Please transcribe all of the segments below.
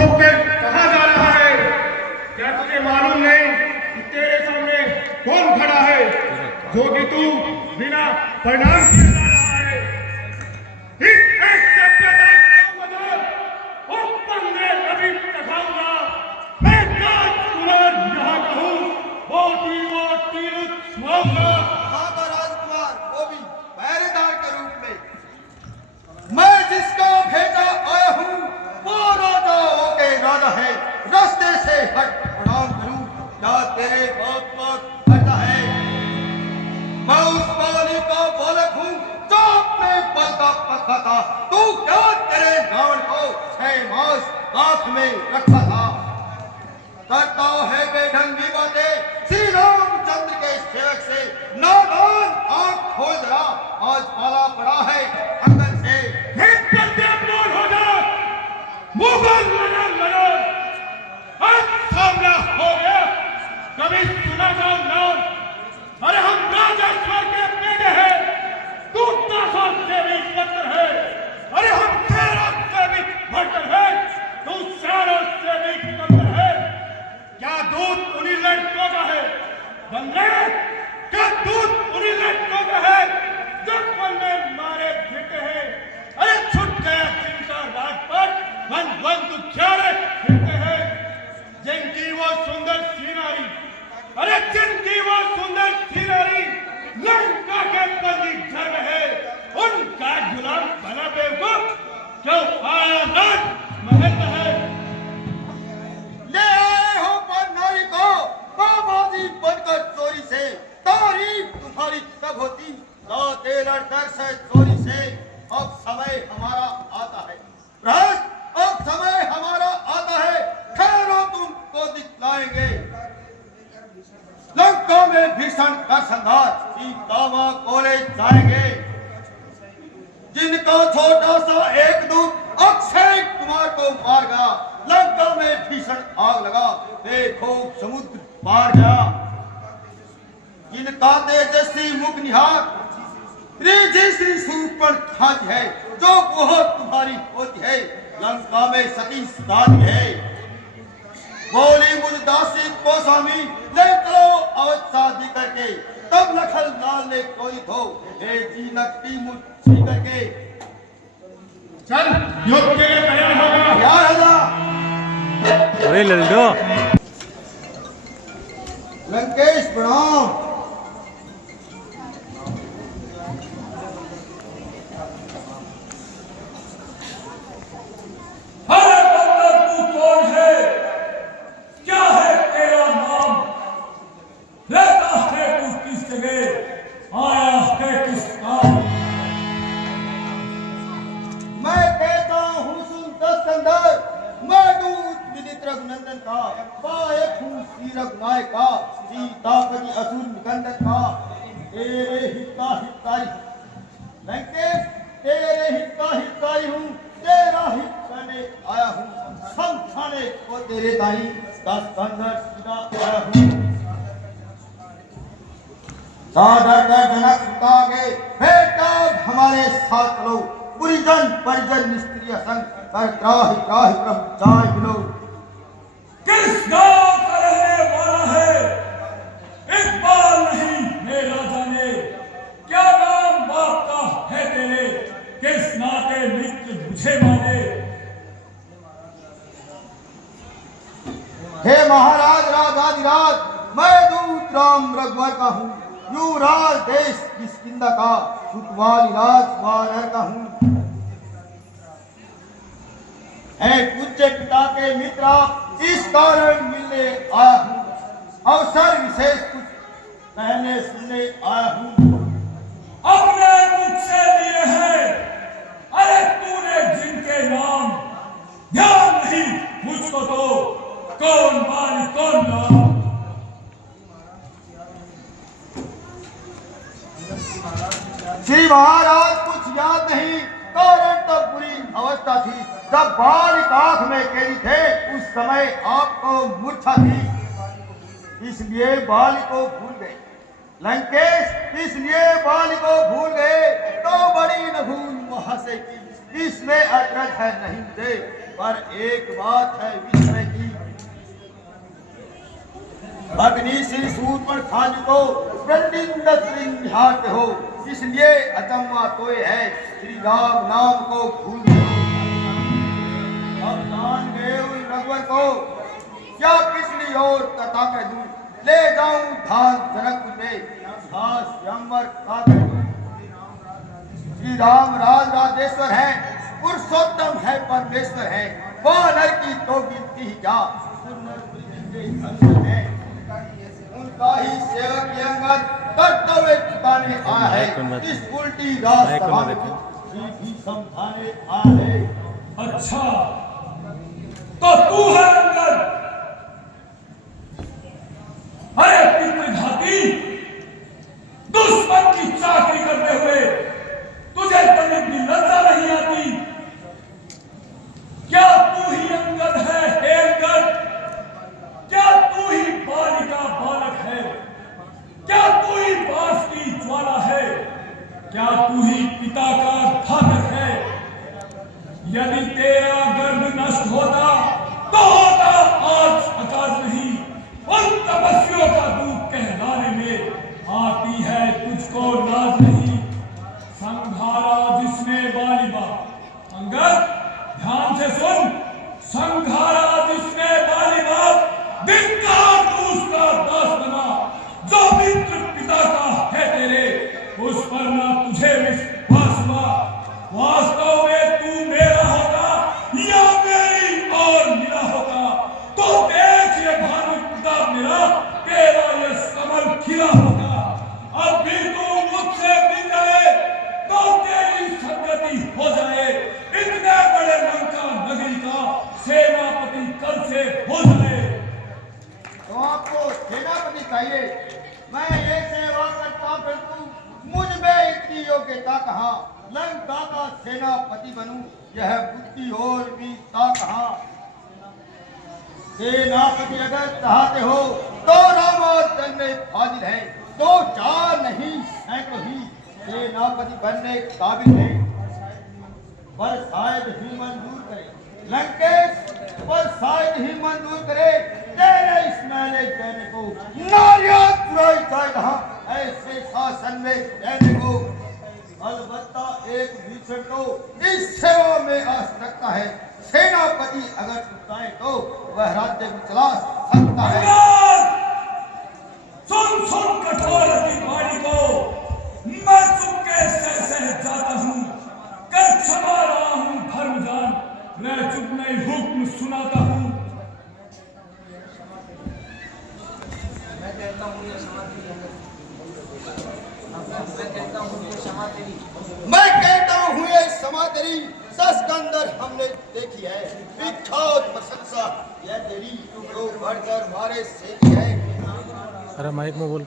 छुप के कहाँ जा रहा है? क्या तुझे मालूम नहीं कि तेरे सामने कौन खड़ा है, जो कि तू बिना प्रणाम किए जा रहा है? इस एक सभ्यता का मजाक ऊपर मैं अभी दिखाऊंगा। मैं राजकुमार यहाँ का हूँ, वो तीर छुआऊंगा। हाँ तो राजकुमार, वो भी पहरेदार के रूप में। मैं जिसका भेजा आया हूँ वो राजाओं के राजा है। रास्ते से हट, प्रणाम करूं क्या तेरे बहुत बहुत करता है? मैं उस बाली का बालक हूँ जो अपने बल का पक्का था। तू क्या तेरे रावण को 6 मास आंख में रखा था? करता है बेढंगी बातें श्री रामचंद्र के सेवक से। नादान, आंख खोल जरा, आज पाला पड़ा है अंगन से। बोल हो जा, मुगल लड़ा आज सामना हो गया। कभी सुना जाओ नाम? अरे हम राजेश्वर के बेटे हैं, तू 10 से भी बदतर है। अरे हम 13 से भी बढ़कर है, तू 4 से भी कमतर है। क्या दूध उन्हीं लड़कों का है बंदे? क्या दूध उन्हीं लड़कों का है जो बंदे मारे फिरते हैं? अरे छुट गया जिनका राजपथ, वन दुखियारे फिरते हैं। जिनकी वो सुंदर सीनारी, अरे जिनकी वो सुंदर सीनारी लंका के बंदी घर में है, उनका गुलाम बना बेवकूफ क्यों आया राज महल में है? ले आए हो पर नारी को बाबाजी बनकर चोरी से। तारीफ तुम्हारी तब होती लाते लड़कर से चोरी से। अब समय हमारा आता है भ्रष्ट, अब समय हमारा आता है। ठहरो, तुमको दिखलाएंगे लंका में भीषण कर संहार। सीता मां कोले जाएंगे। जिनका छोटा सा एक दूत अक्षय कुमार को मार गया, लंका में भीषण आग लगा, बेखौफ समुद्र पार गया। जिनका तेजस्वी मुख निहार श्री सुपर खाती है, जो वह तुम्हारी होती है, लंका में सती दादी है। बोली मुझ दासी को स्वामी, ले चलो अवध शादी करके। तब लखन लाल ने कोई धो जी नकटी मुझ करके। चल युद्ध के लिए तैयार होगा। यार राजा अरे लल्डो लंकेश प्रणाम। तू कौन है? क्या है तेरा नाम? रहता है तू किस जगह? आया है किस काम? मैं कहता हूँ सुन दस्तंदर, मैं दूत विदित रघुनंदन का, बायक हूँ श्री रघुनायक का, सीतापति असुर निकंदन का। तेरे हित का हितकारी लंकेश, तेरे हित का हितकारी हूँ। तेरा हित करने आया हूँ, समझाने को तेरे दाई दस्तंदर सीधा आया हूँ। सादर कर जनक सुता के बेटा हमारे साथ चलो। पुरिजन परिजन निष्क्रिय संग कर त्राहि त्राहि ब्रह्मचार्य बिलो। किस गांव का रहने वाला है? इकबाल नहीं मेरा जाने। क्या नाम बाप का है तेरे? किस नाते मित्र मुझे माने? हे महाराज राजाधिराज, मैं दूत राम रघुवर का हूँ। युवराज देश किष्किंधा का, सुतवाली राज वानर का हूँ। है पूज्य पिता के मित्र, इस कारण मिलने आया हूँ। अवसर विशेष कुछ कहने सुनने आया हूँ। अपने मुख से लिए हैं। अरे तूने जिनके नाम ध्यान नहीं मुझको तो, कौन बाल कौन नाम? श्री महाराज कुछ याद नहीं, कारण तब बुरी अवस्था थी जब बालिक आंख में कैदी थे। उस समय आपको मूर्छा थी, इसलिए बालिक को भूल गए। लंकेश, इसलिए बालिक को भूल गए तो बड़ी न भूल महाशय की। इसमें अचरज है नहीं मुझे, पर एक बात है विस्मय की, अग्नि से सूत पर खाज को निहारते हो, इसलिए अचम्मा तो है श्री राम नाम को भूल दो। अब जान गए उन रघुवर को, क्या किसली और कथा कह दूं, ले जाऊं धान जनकपुर में घास स्वयंवर खा कर दूं। श्री राम राज राजेश्वर है, पुरुषोत्तम है, परमेश्वर है, वानर की तो गिनती ही क्या, है उनका ही सेवक ये अंगद कर्तव्य चुकाने आया है, इस उल्टी रास्ता सीधी समझाने आया है। अच्छा, तो तू है अंगद? अरे पितृघाती, दुश्मन की चाकरी करते हुए तुझे तनिक भी लज्जा नहीं आती? क्या तू ही अंगद है, हे अंगद? क्या तू ही बालिका बालक है? क्या तू ही बांस की ज्वाला है? क्या तू ही पिता का घातक है? यदि तेरा गर्भ नष्ट होता तो होता आज अकाज नहीं, उन तपस्वियों का दूध कहलाने में आती है तुझको लाज नहीं। संघारा जिसने बालिबा, अंगद ध्यान से सुन, संघारा जिसने बालिबा, धिक्कार तू उसका दास बना, जो मित्र पिता का है तेरे, उस पर ना तुझे विश्वास हुआ। वास्तव में तू मेरा होता या मेरी और मेरा होता, तो देख ये भानु प्रताप मेरा, तेरा ये कमल खिला होगा। अब भी तू मुझसे मिल जाए तो तेरी संगति हो जाए, इतने बड़े लंका नगरी का सेनापति कल से हो जाए। तो आपको सेनापति चाहिए, मैं ये सेवा करता फिर तू मुझ में इतनी योग्यता कहाँ, लंका का सेनापति बनूं, यह बुद्धि और वीरता कहाँ। सेनापति अगर चाहते हो तो रामाचरण में फाजिल है, दो चार नहीं सैकड़ों ही सेनापति बनने काबिल है, पर शायद ही मंजूर करे लंकेश, पर शायद ही मंजूर करे तेरे इस मैले कहने को, नारियात पुराई जाए कहाँ ऐसे शासन में रहने को। अलबत्ता एक भीषण तो इस सेवा में आ सकता है, सेनापति अगर चाहे तो वह राज्य में चला सकता है। सुन सुन कठोर अधिकारी को, मैं चुपके से जाता हूँ, कर क्षमा रहा हूँ धर्मजान, मैं चुप नहीं हुक्म सुनाता हूँ। मैं कहता हूँ ये क्षमा तेरी, सस्कंदर हमने देखी है, विख्यात प्रशंसा यह तेरी, तो बढ़कर मारे से है। अरे माइक में बोल।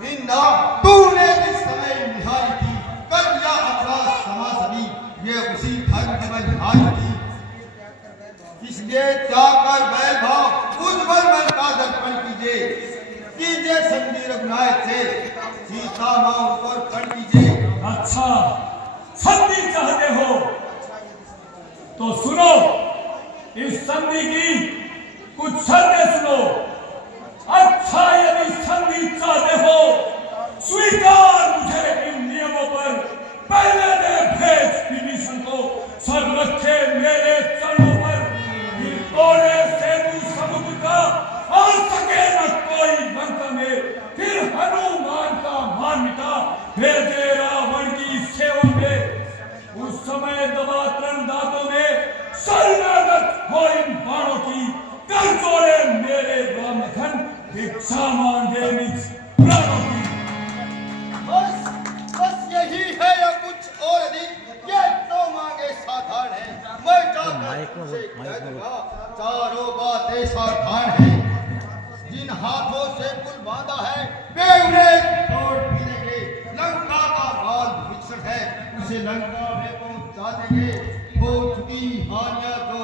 बिंदा तूने जिस समय निहारी थी, कर दिया अपराध क्षमा सभी, ये उसी धर्म की बलिहारी थी, इसलिए त्याग कर बैल भाव उज्ज्वल मन का दर्पण कीजिए संधि रघुनाथ से, सीता मां ऊपर कर कीजिए। अच्छा, संधि चाहते हो तो सुनो, इस संधि की कुछ शर्तें सुनो। अच्छा, यदि संधि चाहते हो, स्वीकार मुझे इन नियमों पर, पहले दे भेज विभीषण को, सर रखे मेरे चरणों पर, फिर तोड़े सेतु समुद्र का, आ सके न कोई लंका में, फिर हनुमान का मान मिटा, भेजे रावण की सेवा में। उस समय दबा तरण दांतों में शरणागत हो इन बाणों की, कर जोड़े मेरे रामधन, भिक्षा मांगे निज प्राणों की। बस यही है या कुछ और अधिक, ये तो मांगे साधारण है, मैं जाकर से कह दूंगा, चारों बातें साधारण है। जिन हाथों से पुल बांधा है वे उन्हें तोड़ भी देंगे, लंका का बाल विकसित है उसे लंका में पहुंचा देंगे। हो चुकी हानियां जो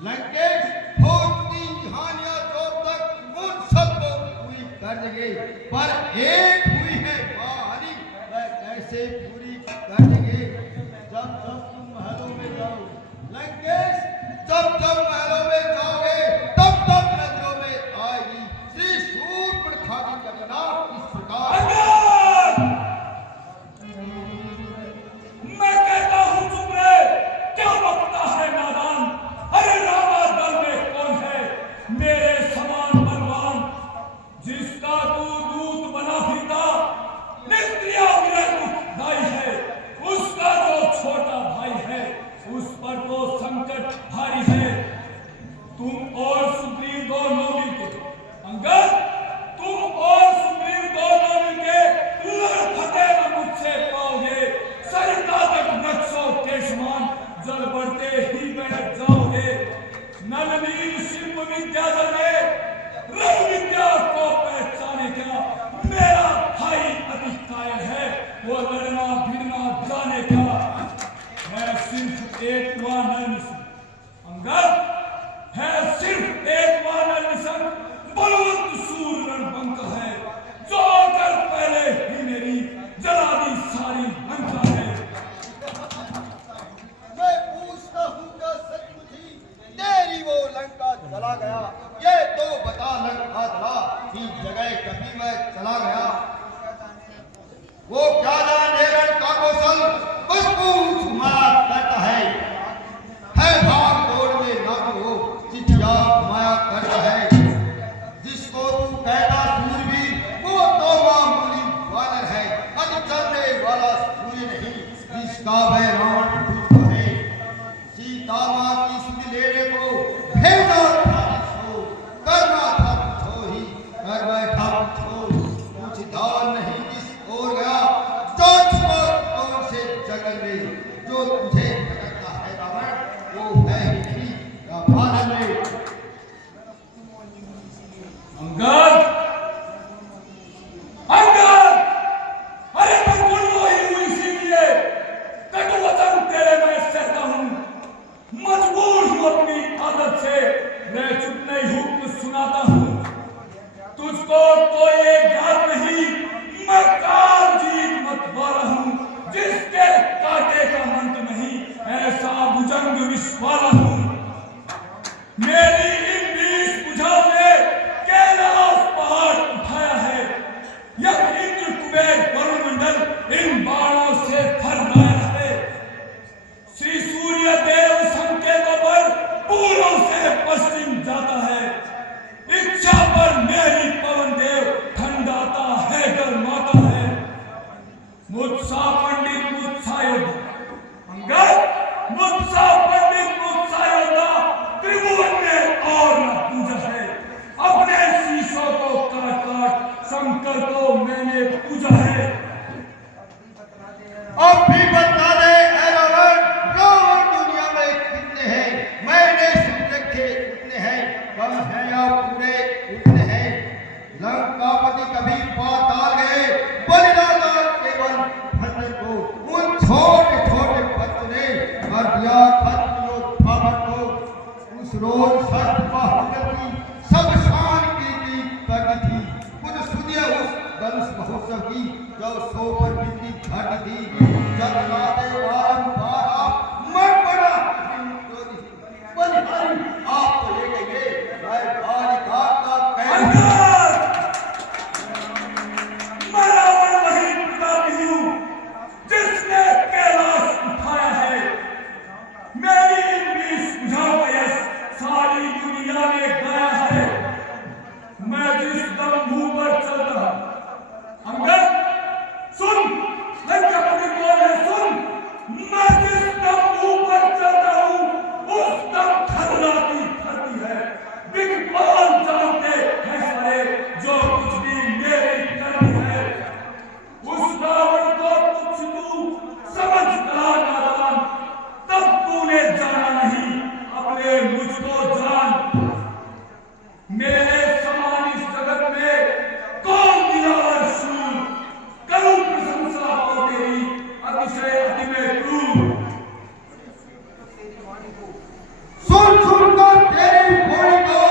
लंकेश, हो चुकी हानियां जो तक उन सबको पूरी कर देंगे, पर एक हुई है हानि, वह कैसे पूरी कर देंगे। जब सब तुम महलों में जाओ लंकेश, नल नील शिल्प विद्या जाने, रंग विद्या को पहचाने क्या। मेरा भाई अति कायर है, वो लड़ना भिड़ना जाने क्या। मैं सिर्फ एक वानर निशंक, अंगद है सिर्फ एक वानर निशंक, बलवंत सूर रणबंका है, जो आकर पहले ही मेरी जला दी सारी लंका है। मैं पूछता हूँ क्या सचमुच ही तेरी वो लंका चला गया? ये तो बता लंका चला कि जगह कभी मैं चला गया। वो क्या जाने रण का कौशल उसको घुमाया करता है भाग दौड़ में ना हो चिट्ठिया घुमाया करता है। जिसको तू कहता सूरवीर वो तो मामूली वानर है, अति चलने वाला सूर्य नहीं, जिसका वह रावण पूछता है। सीता माँ की सुध लेने को भेजा था इसको, करना था कुछ ही कर बैठा कुछ दान नहीं किस ओर गया। जांच पर कौन से जंगल में जो तुझे भटकता है रावण, वो है ही नहीं या बादल में। अंगद, अंगद, अरे मैं गुणो ही हूँ, इसीलिए कटु वचन तेरे मैं सहता हूँ। मजबूर हूँ अपनी आदत से, मैं चुप नहीं हुक्म सुनाता हूँ। तुझको तो ये ज्ञात नहीं, मैं काल जीत मत वाला हूँ, जिसके कांटे का मंत नहीं, ऐसा भुजंग विष वाला हूँ। मेरी इन 20 भुजाओं ने कैलाश पहाड़ उठाया है, यज्ञ इंद्र कुबेर वरुण मंडल इन बाणों से फरमाया है। श्री सूर्य देव संकेतों पर पूर्व से पश्चिम जाता है, इच्छा पर मेरी पवन देव ठंडाता है गरमाता है। मुत्सा पंडित मुत्सा योद्धा, अंगद मुत्सा पंडित मुत्सा योद्धा त्रिभुवन में और न पूजा है। अपने शीशों को काट काट शंकर को मैंने पूजा है। अब भी बता दे ऐ रावण, रावण दुनिया में कितने हैं? मैंने सुन रखे उतने हैं, कम है या पूरे उतने हैं। लंकापति कभी पाताल गए, बलिदान केवल भद्र को, उन छोटे छोटे भक्त ने कर दिया खत्म योद्धा को। उस रोज सत बाहुबल की सब शान कीर्ति कर दी थी, कुछ सुनिए उस धनुष महोत्सव की जो 100 पर बिजली घट दी। जब राधे बारंबार आप मर पड़ा बलिहारी, आप तो ले गए मैं बालिका का कहना। मैं रावण वही प्रतापी हूँ, जिसने कैलाश उठाया है। मेरी इन 20 भुजाओं का यश सारी दुनिया ने गाया है। मैं जिस तंबू पर चलता हूँ, अंगद सुन, लंकापति कौन है सुन। मैं जिस तंबू पर चलता हूँ, उस तक थर्राती धरती है। दिग्पाल जानते हैं सारे, जो कुछ भी मेरी करनी है। उस रावण को कुछ तू समझता नादान, तब तूने जाना नहीं, अपने मुझको जान। मेरे समान इस जगत में कौन दिलावर शूर, करूं प्रशंसा को तेरी अतिशय अति में क्रूर। सुन सुन कर तेरी बोली को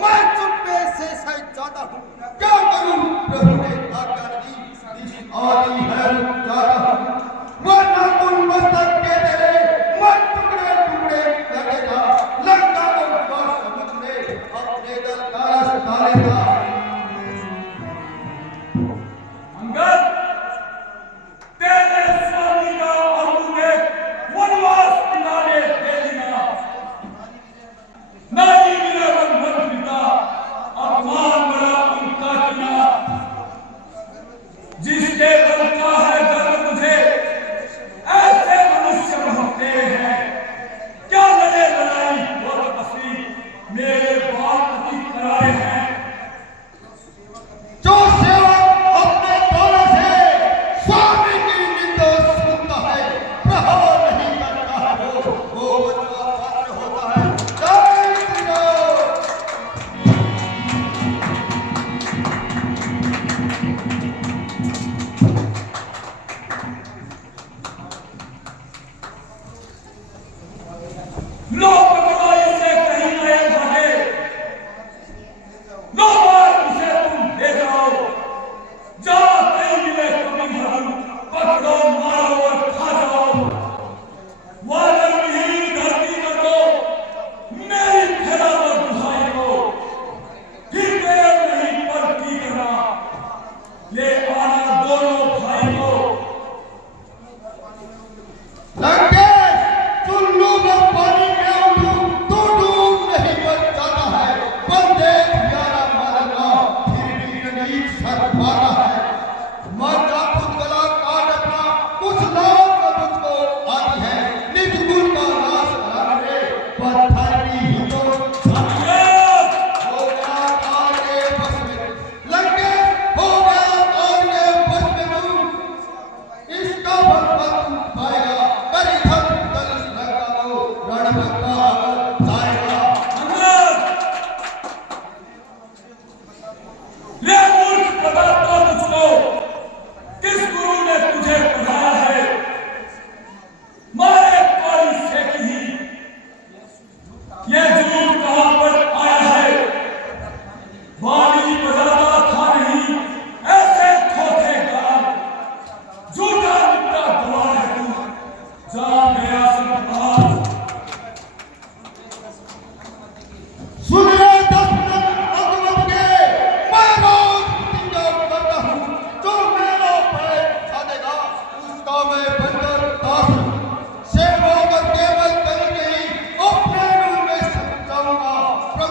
मैं चुप्पे से सह जाता हूँ। क्या करूं प्रभु ने आज्ञा दी, आदि है रुक जाता हूँ। वरना उन मस्तक के तेरे मैं टुकड़े टुकड़े कर देता, लंका को विवाह समुद्र में अपने दल का रस डालेगा। अंगद, तेरे स्वामी का अवधूत वनवास दिलाने भेजना, नारी मिले बंधन पिता, अपमान बड़ा उनका किया। जिसके बल का है गर्व तुझे, ऐसे मनुष्य बहुत तेरे हैं। क्या लड़े लड़ाई वो तपस्वी, मेरे बाल अति करारे हैं।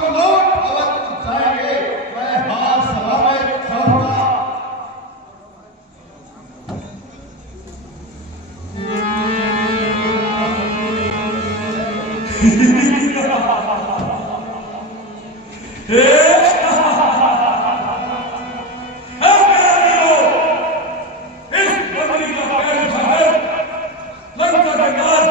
लौट अवध जाएंगे, मैं हार सलामत जाऊंगा। लंका